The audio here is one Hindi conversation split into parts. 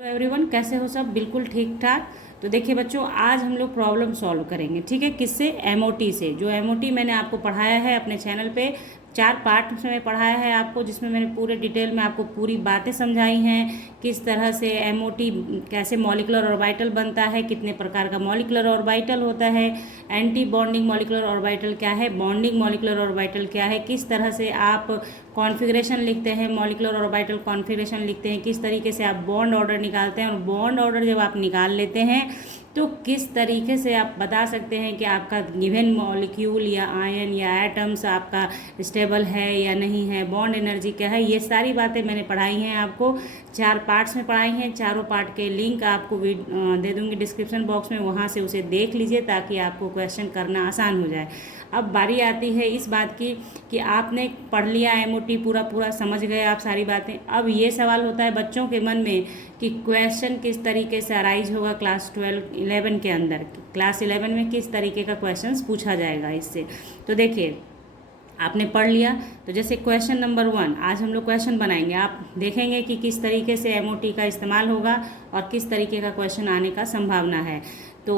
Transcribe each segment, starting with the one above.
हेलो एवरीवन, कैसे हो सब? बिल्कुल ठीक ठाक। तो देखिए बच्चों, आज हम लोग प्रॉब्लम सॉल्व करेंगे। ठीक है, किससे? एमओटी से। जो एमओटी मैंने आपको पढ़ाया है अपने चैनल पे, 4 पार्ट में पढ़ाया है आपको, जिसमें मैंने पूरे डिटेल में आपको पूरी बातें समझाई हैं। किस तरह से एमओटी, कैसे मॉलिक्यूलर ऑर्बिटल बनता है, कितने प्रकार का मॉलिक्यूलर ऑर्बिटल होता है, एंटी बॉन्डिंग मॉलिक्यूलर ऑर्बिटल क्या है, बॉन्डिंग मॉलिक्यूलर ऑर्बिटल क्या है, किस तरह से आप कॉन्फ़िगरेशन लिखते हैं, मॉलिक्यूलर ऑर्बिटल कॉन्फ़िगरेशन लिखते हैं, किस तरीके से आप बॉन्ड ऑर्डर निकालते हैं, और बॉन्ड ऑर्डर जब आप निकाल लेते हैं तो किस तरीके से आप बता सकते हैं कि आपका गिवन मॉलिक्यूल या आयन या एटम्स आपका स्टेबल है या नहीं है, बॉन्ड एनर्जी क्या है। ये सारी बातें मैंने पढ़ाई हैं आपको, 4 पार्ट्स में पढ़ाई हैं। चारों पार्ट के लिंक आपको दे दूँगी डिस्क्रिप्शन बॉक्स में, वहाँ से उसे देख लीजिए ताकि आपको क्वेश्चन करना आसान हो जाए। अब बारी आती है इस बात की कि आपने पढ़ लिया एमओटी, पूरा समझ गए आप सारी बातें। अब ये सवाल होता है बच्चों के मन में कि क्वेश्चन किस तरीके से अराइज होगा क्लास 11 के अंदर, क्लास 11 में किस तरीके का क्वेश्चन पूछा जाएगा इससे। तो देखिए, आपने पढ़ लिया, तो जैसे क्वेश्चन नंबर 1 आज हम लोग क्वेश्चन बनाएंगे। आप देखेंगे कि किस तरीके से एमओटी का इस्तेमाल होगा और किस तरीके का क्वेश्चन आने का संभावना है। तो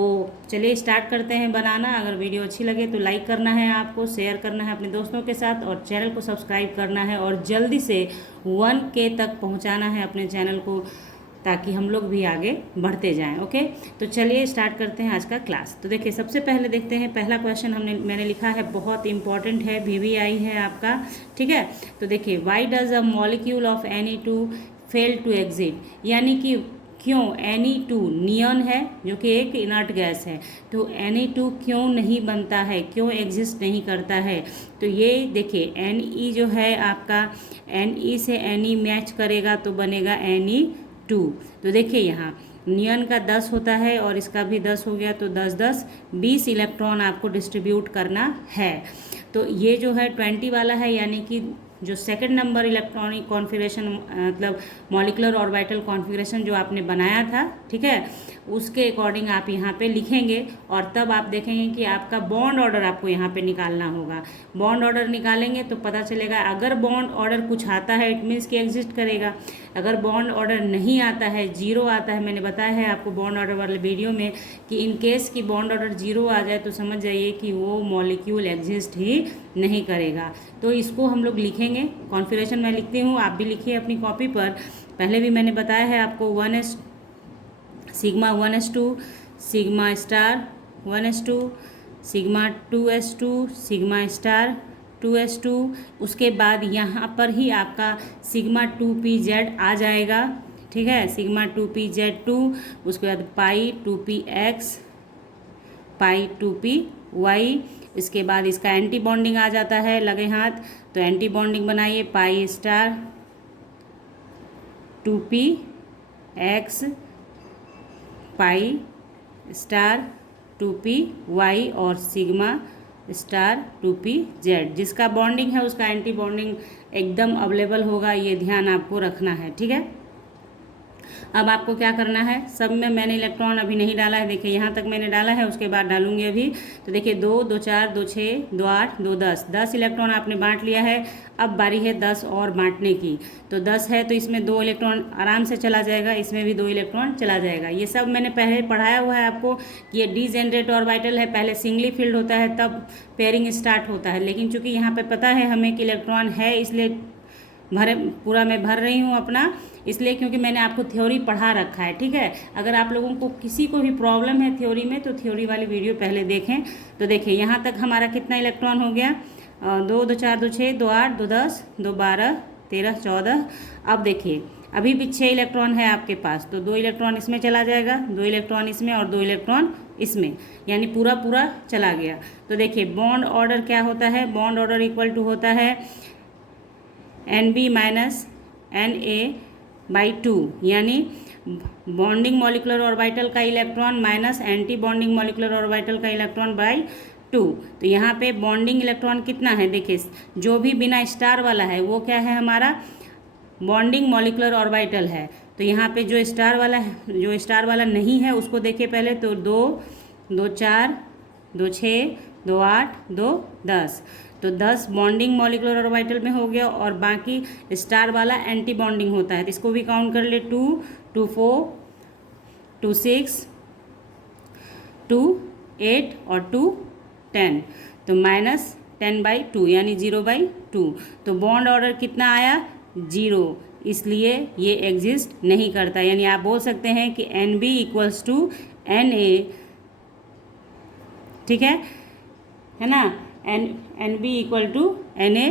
चलिए स्टार्ट करते हैं बनाना। अगर वीडियो अच्छी लगे तो लाइक करना है, आपको शेयर करना है अपने दोस्तों के साथ, और चैनल को सब्सक्राइब करना है, और जल्दी से 1K तक पहुंचाना है अपने चैनल को, ताकि हम लोग भी आगे बढ़ते जाएं। ओके, तो चलिए स्टार्ट करते हैं आज का क्लास। तो देखिए, सबसे पहले देखते हैं पहला क्वेश्चन मैंने लिखा है, बहुत इंपॉर्टेंट है, VVI है आपका। ठीक है, तो देखिए, why does a molecule of Na2 fail to exit, यानी कि क्यों Na2 नियॉन है जो कि एक इनर्ट गैस है, तो Na2 क्यों नहीं बनता है, क्यों एग्जिस्ट नहीं करता है। तो ये देखिए, Ne जो है आपका, Ne से Ne मैच करेगा तो बनेगा Ne2। तो देखिए यहाँ नियॉन का 10 होता है और इसका भी 10 हो गया, तो 10 10 20 इलेक्ट्रॉन आपको डिस्ट्रीब्यूट करना है। तो ये जो है 20 वाला है, यानी कि जो सेकंड नंबर इलेक्ट्रॉनिक कॉन्फ़िगरेशन, मतलब मॉलिक्यूलर ऑर्बिटल कॉन्फ़िगरेशन जो आपने बनाया था, ठीक है, उसके अकॉर्डिंग आप यहाँ पे लिखेंगे। और तब आप देखेंगे कि आपका बॉन्ड ऑर्डर आपको यहाँ पे निकालना होगा। बॉन्ड ऑर्डर निकालेंगे तो पता चलेगा, अगर बॉन्ड ऑर्डर कुछ आता है इट मीन्स कि एग्जिस्ट करेगा। अगर बॉन्ड ऑर्डर नहीं आता है, जीरो आता है, मैंने बताया है आपको बॉन्ड ऑर्डर वाले वीडियो में कि इन केस की बॉन्ड ऑर्डर जीरो आ जाए तो समझ जाइए कि वो मॉलिक्यूल एग्जिस्ट ही नहीं करेगा। तो इसको हम लोग लिखेंगे, कॉन्फ़िगरेशन मैं लिखती हूँ, आप भी लिखिए अपनी कॉपी पर। पहले भी मैंने बताया है आपको, sigma 1s2, sigma star 1s2, sigma 2s2, sigma star 2s2। उसके बाद यहाँ पर ही आपका सिग्मा 2pz आ जाएगा। ठीक है, सिग्मा 2pz2, उसके बाद पाई 2px, पाई 2py। इसके बाद इसका एंटी बॉन्डिंग आ जाता है, लगे हाथ, तो एंटी बॉन्डिंग बनाइए, pi star 2px, pi star 2py, और सिग्मा स्टार 2pz। जिसका बॉन्डिंग है उसका एंटी बॉन्डिंग एकदम अवेलेबल होगा, ये ध्यान आपको रखना है। ठीक है, अब आपको क्या करना है, सब में मैंने इलेक्ट्रॉन अभी नहीं डाला है, देखिए यहाँ तक मैंने डाला है, उसके बाद डालूंगी अभी। तो देखिए 2 2 4 2 6 2 8 2 10, 10 इलेक्ट्रॉन आपने बांट लिया है। अब बारी है 10 और बांटने की। तो 10 है तो इसमें 2 इलेक्ट्रॉन आराम से चला जाएगा, इसमें भी 2 इलेक्ट्रॉन चला जाएगा। ये सब मैंने पहले पढ़ाया हुआ है आपको कि ये डीजेनरेट ऑर्बिटल है, पहले सिंगली फील्ड होता है तब पेयरिंग स्टार्ट होता है। लेकिन चूंकि यहाँ पर पता है हमें कि इलेक्ट्रॉन है, इसलिए पूरा मैं भर रही हूँ अपना, इसलिए क्योंकि मैंने आपको थ्योरी पढ़ा रखा है। ठीक है, अगर आप लोगों को किसी को भी प्रॉब्लम है थ्योरी में तो थ्योरी वाली वीडियो पहले देखें। तो देखिए यहाँ तक हमारा कितना इलेक्ट्रॉन हो गया, 2 2 4 2 6 2 8 2 10 2 12 13 14। अब देखिए अभी भी 6 इलेक्ट्रॉन है आपके पास, तो 2 इलेक्ट्रॉन इसमें चला जाएगा, 2 इलेक्ट्रॉन इसमें और 2 इलेक्ट्रॉन इसमें, यानी पूरा चला गया। तो देखिए बॉन्ड ऑर्डर क्या होता है, बॉन्ड ऑर्डर इक्वल टू होता है NB माइनस Na/2, यानी बॉन्डिंग मॉलिक्यूलर ऑर्बिटल का electron minus anti bonding molecular orbital का इलेक्ट्रॉन बाई 2। तो यहाँ पे बॉन्डिंग इलेक्ट्रॉन कितना है, देखिए जो भी बिना स्टार वाला है वो क्या है, हमारा बॉन्डिंग मॉलिक्यूलर ऑर्बिटल है। तो यहाँ पे जो स्टार वाला है, जो स्टार वाला नहीं है उसको देखिए पहले, तो 2 2 4 2 6 2 8 2 10, तो 10 बॉन्डिंग मॉलिक्यूलर ऑर्बिटल में हो गया, और बाकी स्टार वाला एंटी बॉन्डिंग होता है, तो इसको भी काउंट कर ले, 2 2 4, 2 6, 2 8 और 2 10, तो -10/2 यानी 0/2। तो बॉन्ड ऑर्डर कितना आया? 0, इसलिए ये एग्जिस्ट नहीं करता। यानी आप बोल सकते हैं कि NB इक्वल्स टू NA, ठीक है ना, NB इक्वल टू NA।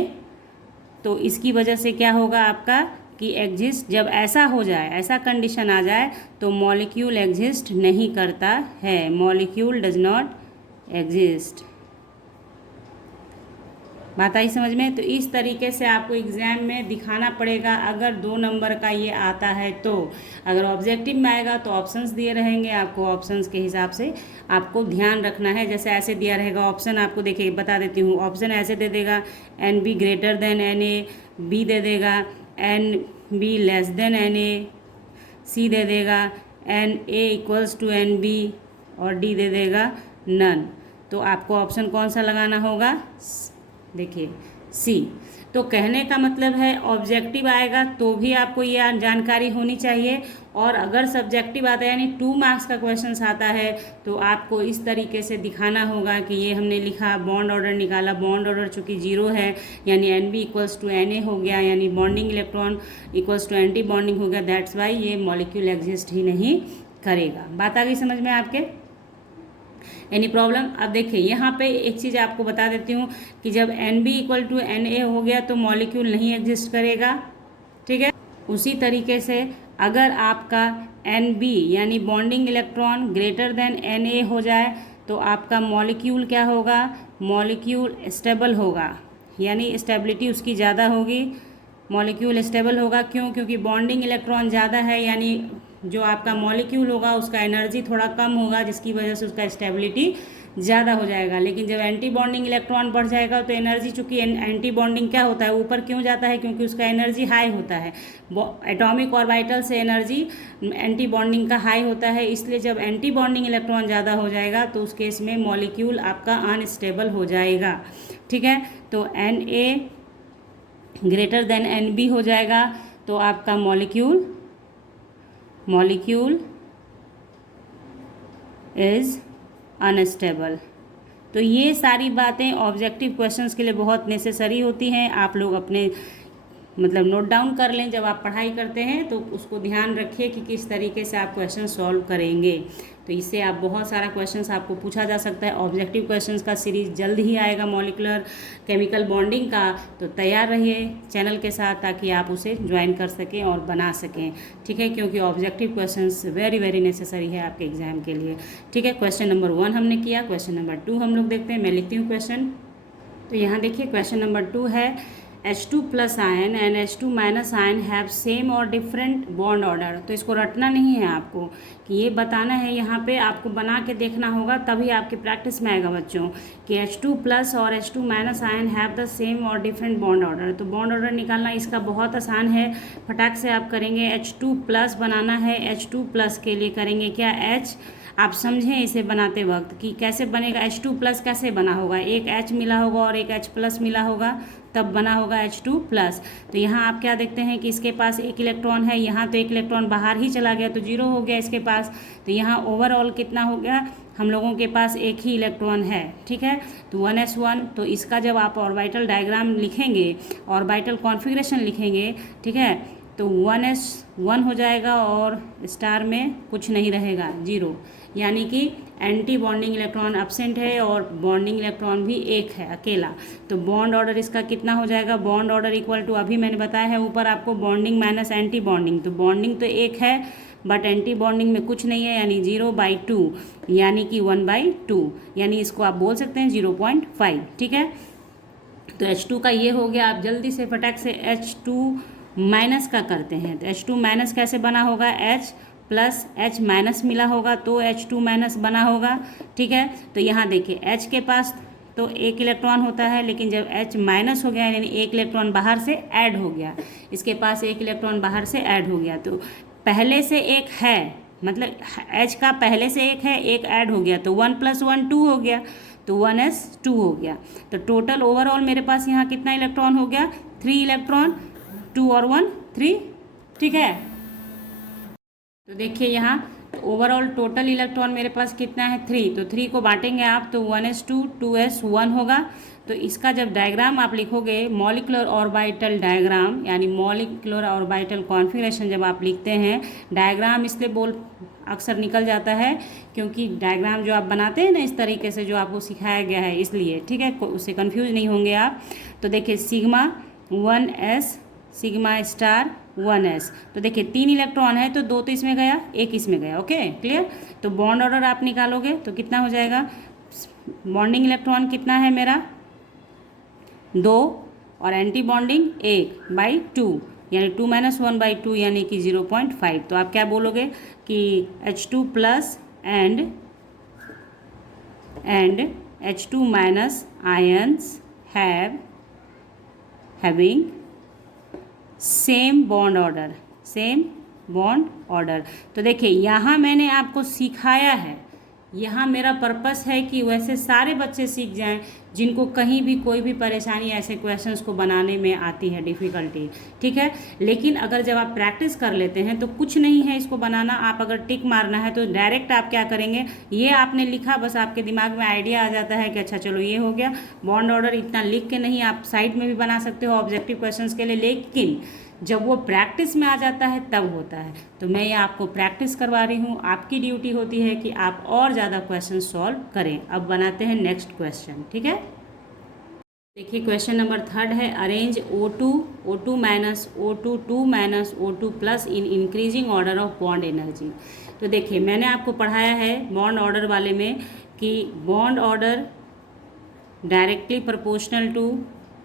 तो इसकी वजह से क्या होगा आपका कि एग्जिस्ट, जब ऐसा हो जाए, ऐसा कंडीशन आ जाए तो मॉलिक्यूल एग्जिस्ट नहीं करता है, मॉलिक्यूल डज नॉट एग्जिस्ट। बात आई समझ में? तो इस तरीके से आपको एग्ज़ाम में दिखाना पड़ेगा। अगर 2 नंबर का ये आता है तो, अगर ऑब्जेक्टिव में आएगा तो ऑप्शंस दिए रहेंगे, आपको ऑप्शंस के हिसाब से आपको ध्यान रखना है। जैसे ऐसे दिया रहेगा ऑप्शन, आपको देखिए बता देती हूँ, ऑप्शन ऐसे दे देगा NB greater than NA, B दे देगा NB less than NA, C दे देगा NA इक्वल्स टू NB और D दे देगा नन। तो आपको ऑप्शन कौन सा लगाना होगा? देखिए C। तो कहने का मतलब है ऑब्जेक्टिव आएगा तो भी आपको ये जानकारी होनी चाहिए, और अगर सब्जेक्टिव आता है यानी 2 मार्क्स का क्वेश्चन आता है तो आपको इस तरीके से दिखाना होगा कि ये हमने लिखा, बॉन्ड ऑर्डर निकाला, बॉन्ड ऑर्डर चूँकि 0 है यानी NB इक्वल्स टू NA हो गया, यानी bonding electron equals to anti bonding हो गया, दैट्स वाई ये मॉलिक्यूल एग्जिस्ट ही नहीं करेगा। बात आ गई समझ में आपके? Any problem? अब देखिए यहाँ पे एक चीज़ आपको बता देती हूँ कि जब NB इक्वल टू NA हो गया तो मॉलिक्यूल नहीं एग्जिस्ट करेगा, ठीक है। उसी तरीके से अगर आपका NB यानी bonding electron greater than NA हो जाए तो आपका मॉलिक्यूल क्या होगा? मॉलिक्यूल स्टेबल होगा, यानी स्टेबिलिटी उसकी ज़्यादा होगी, मॉलिक्यूल स्टेबल होगा। क्यों? क्योंकि बॉन्डिंग इलेक्ट्रॉन ज़्यादा है, यानी जो आपका मॉलिक्यूल होगा उसका एनर्जी थोड़ा कम होगा, जिसकी वजह से उसका स्टेबिलिटी ज़्यादा हो जाएगा। लेकिन जब एंटी बॉन्डिंग इलेक्ट्रॉन बढ़ जाएगा तो एनर्जी, चूँकि एंटी बॉन्डिंग क्या होता है, ऊपर क्यों जाता है? क्योंकि उसका एनर्जी हाई होता है, एटॉमिक ऑर्बिटल से एनर्जी एंटी बॉन्डिंग का हाई होता है, इसलिए जब एंटी बॉन्डिंग इलेक्ट्रॉन ज़्यादा हो जाएगा तो उस केस में मॉलिक्यूल आपका अनस्टेबल हो जाएगा, ठीक है। तो NA ग्रेटर देन NB हो जाएगा तो आपका मॉलिक्यूल इज अनस्टेबल। तो ये सारी बातें ऑब्जेक्टिव क्वेश्चंस के लिए बहुत नेसेसरी होती हैं। आप लोग अपने मतलब नोट डाउन कर लें, जब आप पढ़ाई करते हैं तो उसको ध्यान रखिए कि किस तरीके से आप क्वेश्चन सॉल्व करेंगे। तो इससे आप बहुत सारा क्वेश्चंस आपको पूछा जा सकता है। ऑब्जेक्टिव क्वेश्चंस का सीरीज जल्द ही आएगा मॉलिक्यूलर केमिकल बॉन्डिंग का, तो तैयार रहिए चैनल के साथ ताकि आप उसे ज्वाइन कर सकें और बना सकें, ठीक है। क्योंकि objective questions very very necessary है आपके एग्जाम के लिए, ठीक है। क्वेश्चन नंबर 1 हमने किया, क्वेश्चन नंबर 2 हम लोग देखते हैं। मैं लिखती हूँ क्वेश्चन। तो यहाँ देखिए क्वेश्चन नंबर 2 है H2 plus ion and H2 minus ion have same और डिफरेंट बॉन्ड ऑर्डर। तो इसको रटना नहीं है आपको, कि ये बताना है, यहाँ पे आपको बना के देखना होगा, तभी आपके प्रैक्टिस में आएगा बच्चों, कि H2 प्लस और H2 minus ion have the same और डिफरेंट बॉन्ड ऑर्डर। तो बॉन्ड ऑर्डर निकालना इसका बहुत आसान है, फटाक से आप करेंगे। H2 प्लस बनाना है, H2 प्लस के लिए करेंगे क्या? H, आप समझें इसे बनाते वक्त कि कैसे बनेगा। H2 प्लस कैसे बना होगा? एक H मिला होगा और एक H प्लस मिला होगा, तब बना होगा H2 प्लस। तो यहाँ आप क्या देखते हैं कि इसके पास एक इलेक्ट्रॉन है, यहाँ तो एक इलेक्ट्रॉन बाहर ही चला गया तो 0 हो गया इसके पास। तो यहाँ ओवरऑल कितना हो गया? हम लोगों के पास एक ही इलेक्ट्रॉन है, ठीक है। तो 1s1, तो इसका जब आप ऑर्बिटल डायग्राम लिखेंगे, ऑर्बिटल कॉन्फ़िगरेशन लिखेंगे, ठीक है, तो 1s1 हो जाएगा और स्टार में कुछ नहीं रहेगा, 0, यानी कि एंटी बॉन्डिंग इलेक्ट्रॉन एब्सेंट है और बॉन्डिंग इलेक्ट्रॉन भी एक है अकेला। तो बॉन्ड ऑर्डर इसका कितना हो जाएगा? बॉन्ड ऑर्डर इक्वल टू, अभी मैंने बताया है ऊपर आपको, बॉन्डिंग माइनस एंटी बॉन्डिंग। तो बॉन्डिंग तो एक है बट एंटी बॉन्डिंग में कुछ नहीं है, यानी 0/2, यानी कि 1/2, यानी इसको आप बोल सकते हैं 0.5, ठीक है। तो H2 का ये हो गया। आप जल्दी से फटाक से H2 माइनस का करते हैं। तो H2 माइनस कैसे बना होगा? H प्लस H माइनस मिला होगा तो H2 माइनस बना होगा, ठीक है। तो यहाँ देखिए H के पास तो एक इलेक्ट्रॉन होता है, लेकिन जब H माइनस हो गया यानी एक इलेक्ट्रॉन बाहर से ऐड हो गया, इसके पास एक इलेक्ट्रॉन बाहर से ऐड हो गया, तो पहले से एक है, मतलब H का पहले से एक है, एक ऐड हो गया, तो 1 + 1 2 हो गया, तो 1s2 हो गया। तो टोटल ओवरऑल मेरे पास यहाँ कितना इलेक्ट्रॉन हो गया? 3 इलेक्ट्रॉन, 2 और 1 3, ठीक है। तो देखिए यहाँ ओवरऑल टोटल इलेक्ट्रॉन मेरे पास कितना है 3, तो 3 को बांटेंगे आप तो 1s2 2s1 होगा। तो इसका जब डायग्राम आप लिखोगे मॉलिक्यूलर ऑर्बिटल डायग्राम यानी मॉलिक्यूलर ऑर्बिटल कॉन्फ़िगरेशन जब आप लिखते हैं, डायग्राम इसलिए अक्सर निकल जाता है क्योंकि डायग्राम जो आप बनाते हैं ना इस तरीके से जो आपको सिखाया गया है इसलिए, ठीक है, उससे कन्फ्यूज नहीं होंगे आप। तो देखिए sigma 1s sigma star 1s, तो देखिए 3 इलेक्ट्रॉन है तो 2 तो इसमें गया, 1 इसमें गया। Okay clear. तो बॉन्ड ऑर्डर आप निकालोगे तो कितना हो जाएगा, बॉन्डिंग इलेक्ट्रॉन कितना है मेरा 2 और एंटी बॉन्डिंग 1/2 यानी 2 - 1/2 यानी कि 0.5। तो आप क्या बोलोगे कि H2 plus and H2 minus ions having same bond order. तो देखिए यहाँ मैंने आपको सिखाया है, यहाँ मेरा पर्पस है कि वैसे सारे बच्चे सीख जाएं जिनको कहीं भी कोई भी परेशानी ऐसे क्वेश्चंस को बनाने में आती है डिफ़िकल्टी, ठीक है। लेकिन अगर जब आप प्रैक्टिस कर लेते हैं तो कुछ नहीं है इसको बनाना, आप अगर टिक मारना है तो डायरेक्ट आप क्या करेंगे, ये आपने लिखा बस आपके दिमाग में आइडिया आ जाता है कि अच्छा चलो ये हो गया। बॉन्ड ऑर्डर इतना लिख के नहीं, आप साइड में भी बना सकते हो ऑब्जेक्टिव क्वेश्चंस के लिए, लेकिन जब वो प्रैक्टिस में आ जाता है तब होता है। तो मैं ये आपको प्रैक्टिस करवा रही हूँ, आपकी ड्यूटी होती है कि आप और ज़्यादा क्वेश्चन सॉल्व करें। अब बनाते हैं नेक्स्ट क्वेश्चन, ठीक है। देखिए क्वेश्चन नंबर 3 है, arrange O2 minus O2 2 minus O2 plus in increasing order of bond energy. तो देखिए मैंने आपको पढ़ाया है बॉन्ड ऑर्डर वाले में कि bond order directly proportional to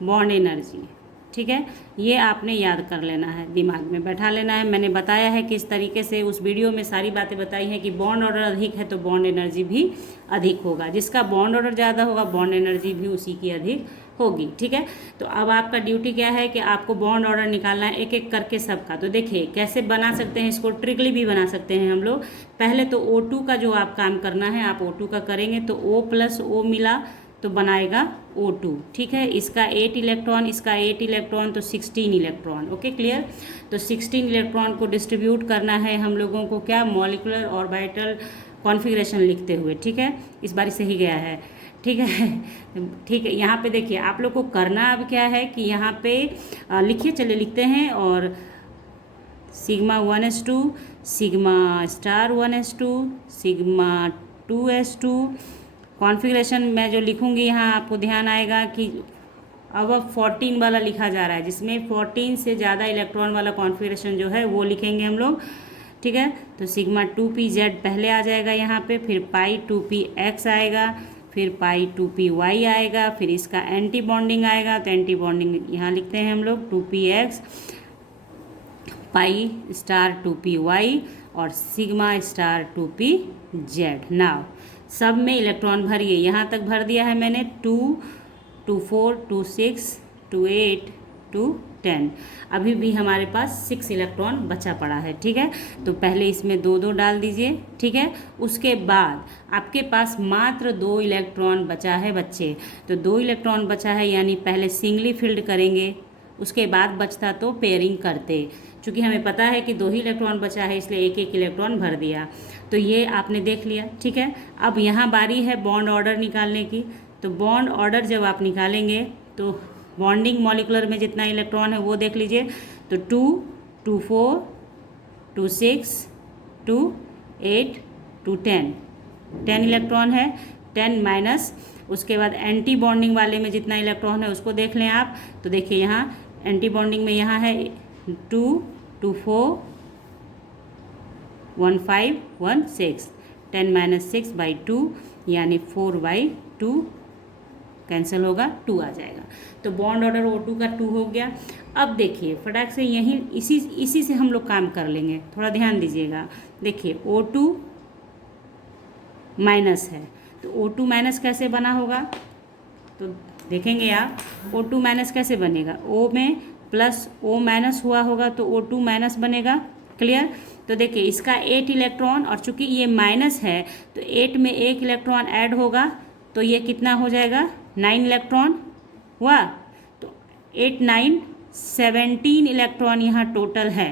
bond energy, ठीक है। ये आपने याद कर लेना है, दिमाग में बैठा लेना है। मैंने बताया है किस तरीके से, उस वीडियो में सारी बातें बताई हैं कि बॉन्ड ऑर्डर अधिक है तो बॉन्ड एनर्जी भी अधिक होगा, जिसका बॉन्ड ऑर्डर ज़्यादा होगा बॉन्ड एनर्जी भी उसी की अधिक होगी, ठीक है। तो अब आपका ड्यूटी क्या है कि आपको बॉन्ड ऑर्डर निकालना है एक एक करके सबका। तो देखिए कैसे बना सकते हैं इसको, ट्रिकली भी बना सकते हैं हम लोग। पहले तो O2 का जो आप काम करना है आप O2 का करेंगे तो O प्लस O मिला तो बनाएगा O2, ठीक है। इसका 8 इलेक्ट्रॉन, इसका 8 इलेक्ट्रॉन तो 16 इलेक्ट्रॉन। Okay clear. तो 16 इलेक्ट्रॉन को डिस्ट्रीब्यूट करना है हम लोगों को क्या, मॉलिक्यूलर ऑर्बिटल कॉन्फ़िगरेशन लिखते हुए, ठीक है। इस बार से ही गया है, ठीक है। ठीक है, यहाँ पे देखिए आप लोग को करना अब क्या है कि यहाँ पे लिखिए, चलिए लिखते हैं। और sigma 1s2 sigma star 1s2 sigma 2s2 configuration मैं जो लिखूँगी यहाँ आपको ध्यान आएगा कि अब 14 वाला लिखा जा रहा है, जिसमें 14 से ज़्यादा इलेक्ट्रॉन वाला कॉन्फ़िगरेशन जो है वो लिखेंगे हम लोग, ठीक है। तो सिग्मा 2pz पहले आ जाएगा यहाँ पे, फिर पाई 2px आएगा, फिर पाई 2py आएगा, फिर इसका एंटी बॉन्डिंग आएगा। तो एंटी बॉन्डिंग यहाँ लिखते हैं हम लोग 2px पाई स्टार 2py और सिग्मा स्टार 2pz। नाउ सब में इलेक्ट्रॉन भरिए, यहाँ तक भर दिया है मैंने 2 2 4 2 6 2 8 2 10। अभी भी हमारे पास 6 इलेक्ट्रॉन बचा पड़ा है, ठीक है। तो पहले इसमें 2 2 डाल दीजिए, ठीक है। उसके बाद आपके पास मात्र 2 इलेक्ट्रॉन बचा है बच्चे। तो 2 इलेक्ट्रॉन बचा है यानी पहले सिंगली फिल्ड करेंगे, उसके बाद बचता तो पेयरिंग करते। चूँकि हमें पता है कि 2 ही इलेक्ट्रॉन बचा है इसलिए एक एक इलेक्ट्रॉन भर दिया। तो ये आपने देख लिया, ठीक है। अब यहाँ बारी है बॉन्ड ऑर्डर निकालने की। तो बॉन्ड ऑर्डर जब आप निकालेंगे तो बॉन्डिंग मॉलिक्यूलर में जितना इलेक्ट्रॉन है वो देख लीजिए। तो 2 2 4 2 6 2 8 2 10 इलेक्ट्रॉन है। 10 माइनस उसके बाद एंटी बॉन्डिंग वाले में जितना इलेक्ट्रॉन है उसको देख लें आप। तो देखिए यहाँ एंटी बॉन्डिंग में यहाँ है 2 2 4 1 5 1 6 10 माइनस 6/2 यानी 4/2 कैंसिल होगा, 2 आ जाएगा। तो बॉन्ड ऑर्डर O2 का 2 हो गया। अब देखिए फटाक से यहीं इसी से हम लोग काम कर लेंगे, थोड़ा ध्यान दीजिएगा। देखिए O2 माइनस है तो O2 माइनस कैसे बना होगा, तो देखेंगे आप O2 माइनस कैसे बनेगा, O में प्लस O माइनस हुआ होगा तो O2 माइनस बनेगा। क्लियर। तो देखिए इसका 8 इलेक्ट्रॉन और चूंकि ये माइनस है तो 8 में 1 इलेक्ट्रॉन ऐड होगा तो ये कितना हो जाएगा, 9 इलेक्ट्रॉन हुआ। तो 8 9 17 इलेक्ट्रॉन यहाँ टोटल है।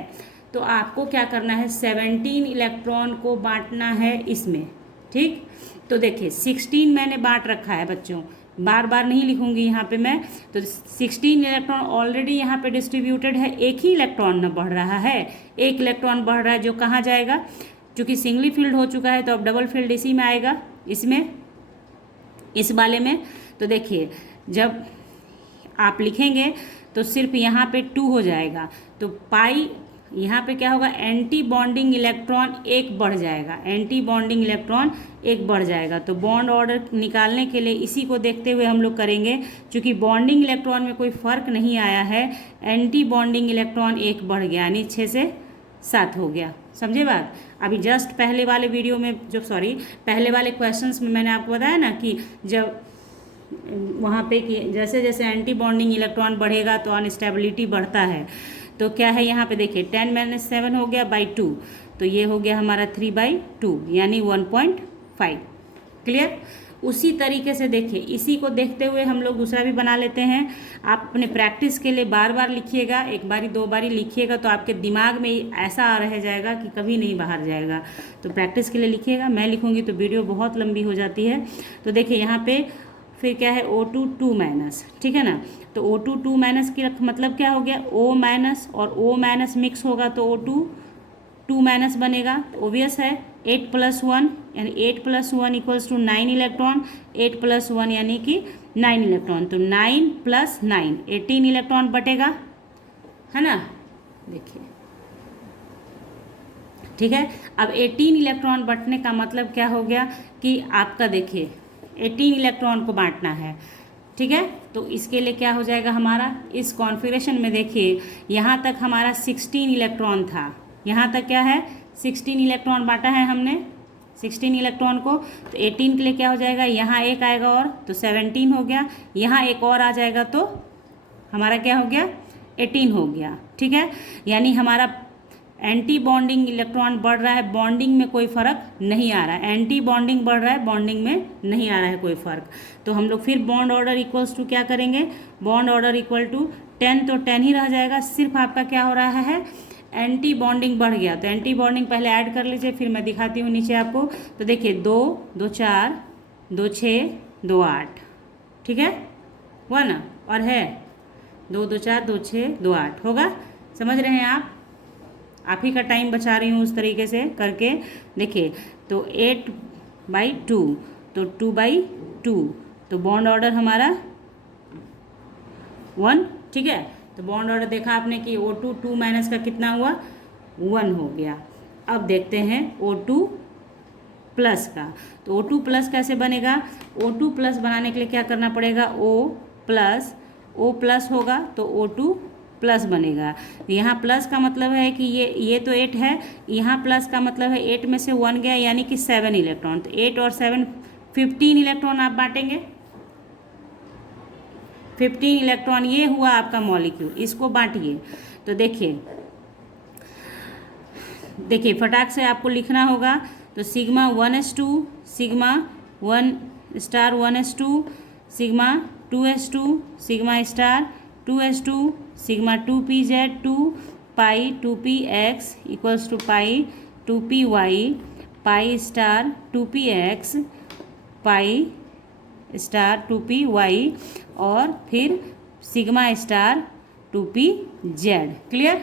तो आपको क्या करना है, 17 इलेक्ट्रॉन को बांटना है इसमें, ठीक। तो देखिए 16 मैंने बांट रखा है बच्चों, बार बार नहीं लिखूंगी यहाँ पे मैं। तो 16 इलेक्ट्रॉन ऑलरेडी यहाँ पे डिस्ट्रीब्यूटेड है, एक ही इलेक्ट्रॉन न बढ़ रहा है, एक इलेक्ट्रॉन बढ़ रहा है जो कहाँ जाएगा, चूँकि सिंगली फील्ड हो चुका है तो अब डबल फील्ड इसी में आएगा, इसमें, इस वाले में। तो देखिए जब आप लिखेंगे तो सिर्फ यहाँ पे 2 हो जाएगा, तो पाई यहाँ पे क्या होगा, एंटी बॉन्डिंग इलेक्ट्रॉन एक बढ़ जाएगा, एंटी बॉन्डिंग इलेक्ट्रॉन एक बढ़ जाएगा। तो बॉन्ड ऑर्डर निकालने के लिए इसी को देखते हुए हम लोग करेंगे, क्योंकि बॉन्डिंग इलेक्ट्रॉन में कोई फ़र्क नहीं आया है, एंटी बॉन्डिंग इलेक्ट्रॉन एक बढ़ गया, यानी 6 से 7 हो गया। समझे बात। अभी जस्ट पहले वाले वीडियो में पहले वाले क्वेश्चंस में मैंने आपको बताया ना कि जब वहाँ पे कि जैसे जैसे एंटी बॉन्डिंग इलेक्ट्रॉन बढ़ेगा तो अनस्टेबिलिटी बढ़ता है। तो क्या है यहाँ पे देखिए 10 - 7 हो गया बाई 2, तो ये हो गया हमारा 3/2 यानी 1.5। क्लियर। उसी तरीके से देखिए, इसी को देखते हुए हम लोग दूसरा भी बना लेते हैं। आप अपने प्रैक्टिस के लिए बार बार लिखिएगा, एक बारी 2 बारी लिखिएगा तो आपके दिमाग में ऐसा रह जाएगा कि कभी नहीं बाहर जाएगा। तो प्रैक्टिस के लिए लिखिएगा, मैं लिखूँगी तो वीडियो बहुत लंबी हो जाती है। तो देखिए यहाँ पे फिर क्या है, O2 2-, ठीक है ना। तो O2 2- की मतलब क्या हो गया, O- और O- मिक्स होगा तो O2 2- बनेगा। तो ओबियस है 8 + 1 यानी 8 + 1 = 9 इलेक्ट्रॉन, 8 + 1 यानी कि 9 इलेक्ट्रॉन। तो 9 + 9 18 इलेक्ट्रॉन बटेगा, है ना। देखिए ठीक है। अब 18 इलेक्ट्रॉन बटने का मतलब क्या हो गया कि आपका देखिए 18 इलेक्ट्रॉन को बांटना है, ठीक है। तो इसके लिए क्या हो जाएगा हमारा, इस कॉन्फ़िगरेशन में देखिए यहाँ तक हमारा 16 इलेक्ट्रॉन था, यहाँ तक क्या है 16 इलेक्ट्रॉन बांटा है हमने 16 इलेक्ट्रॉन को। तो 18 के लिए क्या हो जाएगा, यहाँ एक आएगा और तो 17 हो गया, यहाँ एक और आ जाएगा तो हमारा क्या हो गया 18 हो गया, ठीक है। यानी हमारा एंटी बॉन्डिंग इलेक्ट्रॉन बढ़ रहा है, बॉन्डिंग में कोई फ़र्क नहीं आ रहा है, एंटी बॉन्डिंग बढ़ रहा है, बॉन्डिंग में नहीं आ रहा है कोई फ़र्क। तो हम लोग फिर बॉन्ड ऑर्डर इक्वल्स टू क्या करेंगे, बॉन्ड ऑर्डर इक्वल टू 10, तो 10 ही रह जाएगा। सिर्फ आपका क्या हो रहा है, एंटी बॉन्डिंग बढ़ गया। तो एंटी बॉन्डिंग पहले ऐड कर लीजिए, फिर मैं दिखाती हूँ नीचे आपको। तो देखिए 2 2 4 2 6 2 8, ठीक है, हुआ ना। और है 2 2 4 2 6 2 8 होगा। समझ रहे हैं आप ही का टाइम बचा रही हूँ उस तरीके से करके। देखिए तो 8/2 तो 2/2, तो बॉन्ड ऑर्डर हमारा 1, ठीक है। तो बॉन्ड ऑर्डर देखा आपने कि O2 2- का कितना हुआ 1 हो गया। अब देखते हैं O2 प्लस का। तो O2 प्लस कैसे बनेगा, O2 प्लस बनाने के लिए क्या करना पड़ेगा, O प्लस होगा तो O2 प्लस बनेगा। यहाँ प्लस का मतलब है कि ये तो 8 है, यहाँ प्लस का मतलब है 8 में से 1 गया यानी कि 7 इलेक्ट्रॉन। तो 8 और 7 15 इलेक्ट्रॉन आप बांटेंगे, 15 इलेक्ट्रॉन ये हुआ आपका मॉलिक्यूल, इसको बांटिए। तो देखिए फटाक से आपको लिखना होगा। तो sigma 1s2 sigma 1 * 1s2 sigma 2s2 sigma star 2s2 sigma 2pz 2 पाई 2px = पाई 2py pi star 2px pi star 2py और फिर सिग्मा स्टार 2pz। क्लियर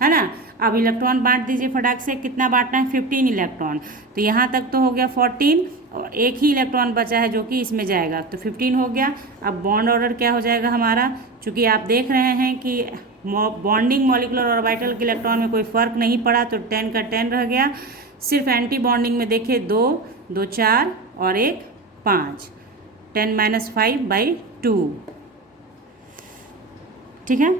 है ना। अब इलेक्ट्रॉन बांट दीजिए फटाक से, कितना बांटना है 15 इलेक्ट्रॉन। तो यहाँ तक तो हो गया 14 और एक ही इलेक्ट्रॉन बचा है जो कि इसमें जाएगा, तो 15 हो गया। अब बॉन्ड ऑर्डर क्या हो जाएगा हमारा, चूँकि आप देख रहे हैं कि बॉन्डिंग मॉलिक्यूलर ऑर्बिटल के इलेक्ट्रॉन में कोई फ़र्क नहीं पड़ा, तो 10 का 10 रह गया। सिर्फ एंटी बॉन्डिंग में देखिए 2 2 4 और 1 5, 10 - 5/2, ठीक है।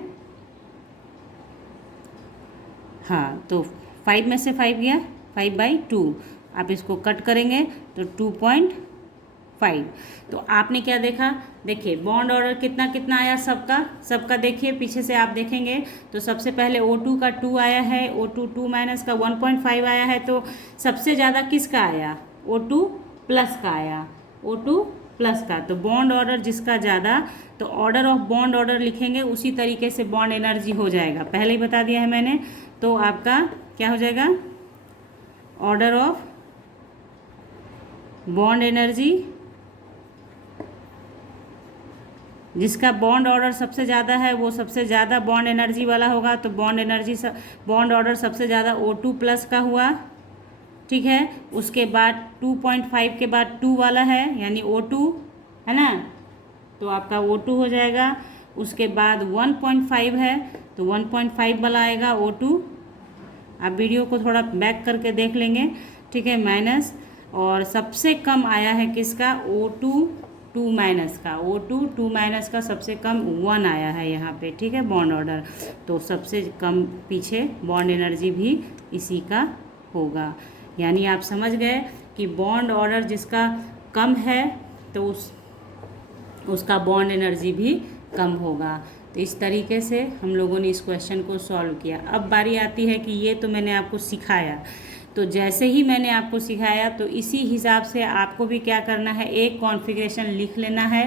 हाँ तो 5 में से 5 गया 5/2, आप इसको कट करेंगे तो 2.5। तो आपने क्या देखा, देखिए बॉन्ड ऑर्डर कितना कितना आया सबका देखिए पीछे से आप देखेंगे। तो सबसे पहले O2 का 2 आया है, O2 2- का 1.5 आया है। तो सबसे ज़्यादा किसका आया, O2 प्लस का आया, O2 प्लस का। तो बॉन्ड ऑर्डर जिसका ज़्यादा, तो ऑर्डर ऑफ बॉन्ड ऑर्डर लिखेंगे, उसी तरीके से बॉन्ड एनर्जी हो जाएगा, पहले ही बता दिया है मैंने। तो आपका क्या हो जाएगा, ऑर्डर ऑफ बॉन्ड एनर्जी, जिसका बॉन्ड ऑर्डर सबसे ज़्यादा है वो सबसे ज़्यादा बॉन्ड एनर्जी वाला होगा। तो बॉन्ड ऑर्डर सबसे ज़्यादा O2 प्लस का हुआ, ठीक है। उसके बाद 2.5 के बाद 2 वाला है, यानी O2 है ना, तो आपका O2 हो जाएगा। उसके बाद 1.5 है, तो 1.5 वाला आएगा O2। आप वीडियो को थोड़ा बैक करके देख लेंगे, ठीक है, माइनस। और सबसे कम आया है किसका, O2 2 माइनस का, O2 2 माइनस का सबसे कम 1 आया है यहाँ पे, ठीक है, बॉन्ड ऑर्डर। तो सबसे कम पीछे बॉन्ड एनर्जी भी इसी का होगा। यानी आप समझ गए कि बॉन्ड ऑर्डर जिसका कम है तो उसका बॉन्ड एनर्जी भी कम होगा। तो इस तरीके से हम लोगों ने इस क्वेश्चन को सॉल्व किया। अब बारी आती है कि ये तो मैंने आपको सिखाया, तो जैसे ही मैंने आपको सिखाया तो इसी हिसाब से आपको भी क्या करना है, एक कॉन्फ़िगरेशन लिख लेना है।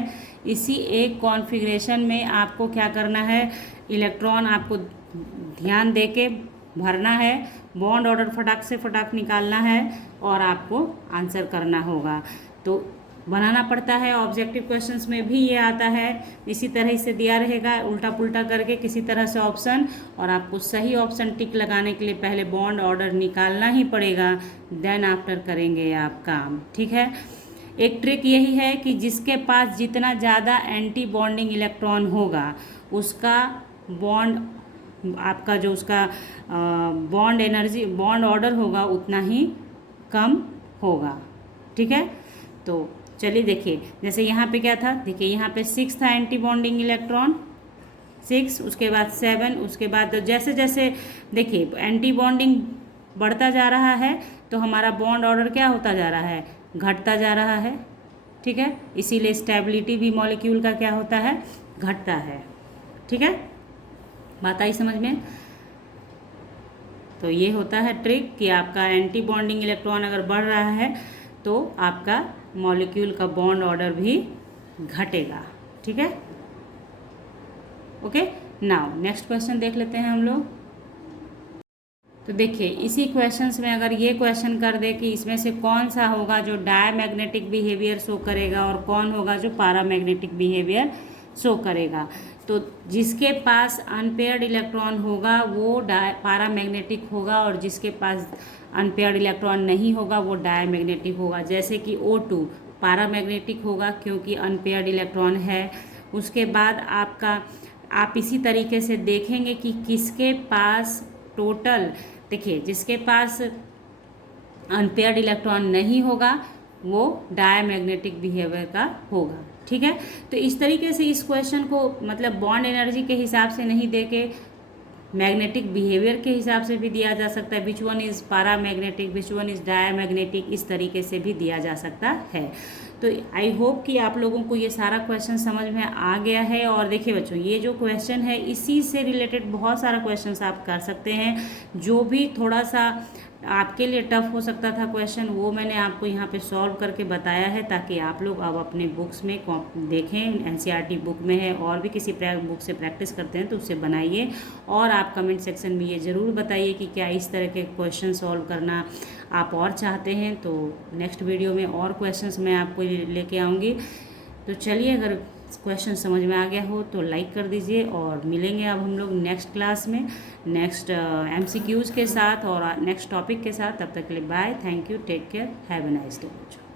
इसी एक कॉन्फ़िगरेशन में आपको क्या करना है, इलेक्ट्रॉन आपको ध्यान दे के भरना है, बॉन्ड ऑर्डर फटाक से फटाक निकालना है और आपको आंसर करना होगा। तो बनाना पड़ता है, ऑब्जेक्टिव क्वेश्चंस में भी ये आता है, इसी तरह से दिया रहेगा उल्टा पुल्टा करके किसी तरह से ऑप्शन, और आपको सही ऑप्शन टिक लगाने के लिए पहले बॉन्ड ऑर्डर निकालना ही पड़ेगा, देन आफ्टर करेंगे आप काम, ठीक है। एक ट्रिक यही है कि जिसके पास जितना ज़्यादा एंटी बॉन्डिंग इलेक्ट्रॉन होगा उसका बॉन्ड, आपका जो उसका बॉन्ड एनर्जी, बॉन्ड ऑर्डर होगा उतना ही कम होगा, ठीक है। तो चलिए देखिए, जैसे यहाँ पे क्या था, देखिए यहाँ पे 6 था एंटी बॉन्डिंग इलेक्ट्रॉन, 6, उसके बाद 7, उसके बाद तो जैसे जैसे देखिए एंटी बॉन्डिंग बढ़ता जा रहा है तो हमारा बॉन्ड ऑर्डर क्या होता जा रहा है, घटता जा रहा है, ठीक है। इसीलिए स्टेबिलिटी भी मॉलिक्यूल का क्या होता है, घटता है, ठीक है। बात आई समझ में। तो ये होता है ट्रिक कि आपका एंटी बॉन्डिंग इलेक्ट्रॉन अगर बढ़ रहा है तो आपका मॉलिक्यूल का बॉन्ड ऑर्डर भी घटेगा, ठीक है। ओके, नाउ नेक्स्ट क्वेश्चन देख लेते हैं हम लोग। तो देखिए इसी क्वेश्चंस में अगर ये क्वेश्चन कर दे कि इसमें से कौन सा होगा जो डायमैग्नेटिक बिहेवियर शो करेगा और कौन होगा जो पैरामैग्नेटिक बिहेवियर शो करेगा, तो जिसके पास अनपेयर्ड इलेक्ट्रॉन होगा वो पैरामैग्नेटिक होगा और जिसके पास अनपेयर्ड इलेक्ट्रॉन नहीं होगा वो डायमैग्नेटिक होगा। जैसे कि O2 पैरामैग्नेटिक होगा क्योंकि अनपेयर्ड इलेक्ट्रॉन है। उसके बाद आपका आप इसी तरीके से देखेंगे कि किसके पास टोटल, देखिए जिसके पास अनपेयर्ड इलेक्ट्रॉन नहीं होगा वो डायमैग्नेटिक बिहेवियर का होगा, ठीक है। तो इस तरीके से इस क्वेश्चन को मतलब बॉन्ड एनर्जी के हिसाब से नहीं देके मैग्नेटिक बिहेवियर के हिसाब से भी दिया जा सकता है, which one is paramagnetic, which one is diamagnetic, इस तरीके से भी दिया जा सकता है। तो आई होप कि आप लोगों को ये सारा क्वेश्चन समझ में आ गया है। और देखिए बच्चों, ये जो क्वेश्चन है इसी से रिलेटेड बहुत सारा क्वेश्चंस आप कर सकते हैं। जो भी थोड़ा सा आपके लिए टफ हो सकता था क्वेश्चन, वो मैंने आपको यहाँ पे सॉल्व करके बताया है ताकि आप लोग अब अपने बुक्स में देखें, NCERT बुक में है और भी किसी बुक से प्रैक्टिस करते हैं तो उससे बनाइए। और आप कमेंट सेक्शन में ये ज़रूर बताइए कि क्या इस तरह के क्वेश्चन सॉल्व करना आप और चाहते हैं। तो नेक्स्ट वीडियो में और क्वेश्चंस मैं आपको लेके आऊँगी। तो चलिए, अगर क्वेश्चन समझ में आ गया हो तो लाइक कर दीजिए और मिलेंगे अब हम लोग नेक्स्ट क्लास में नेक्स्ट MCQs के साथ और नेक्स्ट टॉपिक के साथ। तब तक के लिए bye, thank you, take care, have a nice day.